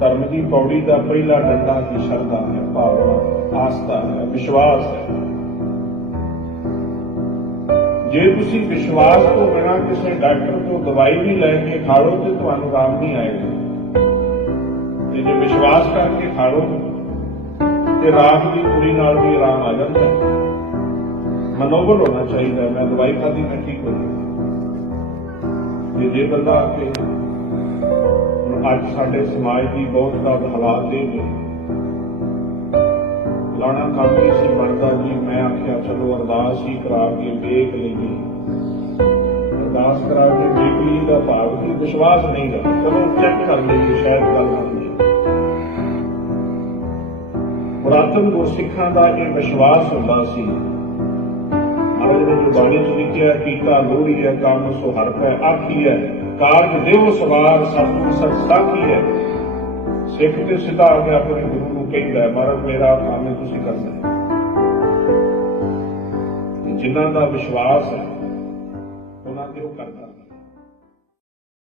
ਧਰਮ ਦੀ ਪੌੜੀ ਦਾ ਪਹਿਲਾ ਡੰਡਾ ਕੀ ਸ਼ਰਧਾ ਹੈ, ਭਾਵਨਾ, ਆਸਥਾ ਹੈ, ਵਿਸ਼ਵਾਸ ਹੈ। ਜੇ ਤੁਸੀਂ ਵਿਸ਼ਵਾਸ ਤੋਂ ਬਿਨਾਂ ਕਿਸੇ ਡਾਕਟਰ ਤੋਂ ਦਵਾਈ ਵੀ ਲੈ ਕੇ ਖਾ ਲਓ ਤੇ ਤੁਹਾਨੂੰ ਆਰਾਮ ਨਹੀਂ ਆਏਗਾ। ਤੇ ਜੇ ਵਿਸ਼ਵਾਸ ਕਰਕੇ ਖਾ ਲਓ ਤੇ ਰਾਤ ਦੀ ਕੁੜੀ ਨਾਲ ਵੀ ਆਰਾਮ ਆ ਜਾਂਦਾ ਹੈ। ਮਨੋਬਲ ਹੋਣਾ ਚਾਹੀਦਾ ਮੈਂ ਦਵਾਈ ਖਾਦੀ ਮੈਂ ਠੀਕ ਹੋ ਜਾਊਂ ਜੇ ਜੇ ਬੰਦਾ ਆ ਕੇ ਅੱਜ ਸਾਡੇ ਸਮਾਜ ਦੀ ਬਹੁਤ ਜ਼ਿਆਦਾ ਹਾਲਾਤ ਦੇ ਨੇ। ਲਾਣਾ ਕੰਮ ਨਹੀਂ ਸੀ ਬਣਦਾ ਜੀ, ਮੈਂ ਆਖਿਆ, ਚਲੋ ਅਰਦਾਸ ਹੀ ਕਰਾ ਕੇ ਵੇਖ ਲਈਏ। ਅਰਦਾਸ ਕਰਾ ਕੇ ਵੇਖ ਲਈ ਦਾ ਭਾਵ ਕਿ ਵਿਸ਼ਵਾਸ ਨਹੀਂ ਗਾ। ਚਲੋ ਚੈੱਕ ਕਰ ਲਈਏ, ਸ਼ਾਇਦ ਗੱਲ ਬਣਦੀ ਪੁਰਾਤਨ ਗੁਰਸਿੱਖਾਂ ਦਾ ਇਹ ਵਿਸ਼ਵਾਸ ਹੁੰਦਾ ਸੀ ਬਾਣੀ ਚ ਲਿਖਿਆ ਕੀਤਾ ਲੋੜੀ ਹੈ, ਕੰਮ ਸੋ ਹਰ ਪੈ ਆਖੀ ਹੈ, ਕਾਰਜ ਦੇਵ ਸਵਾਰ, ਸਤਿਗੁਰ ਸਤ ਸਾਖੀ ਹੈ। ਸਿੱਖ ਤੇ ਸਿੱਧਾ ਆ ਕੇ ਆਪਣੇ ਗੁਰੂ ਨੂੰ ਕਹਿੰਦਾ ਹੈ, ਮਹਾਰਾਜ ਮੇਰਾ ਕੰਮ ਤੁਸੀਂ ਕਰ ਸਕਦੇ ਜਿਨ੍ਹਾਂ ਦਾ ਵਿਸ਼ਵਾਸ ਹੈ, ਉਹਨਾਂ ਤੇ ਉਹ ਕਰਦਾ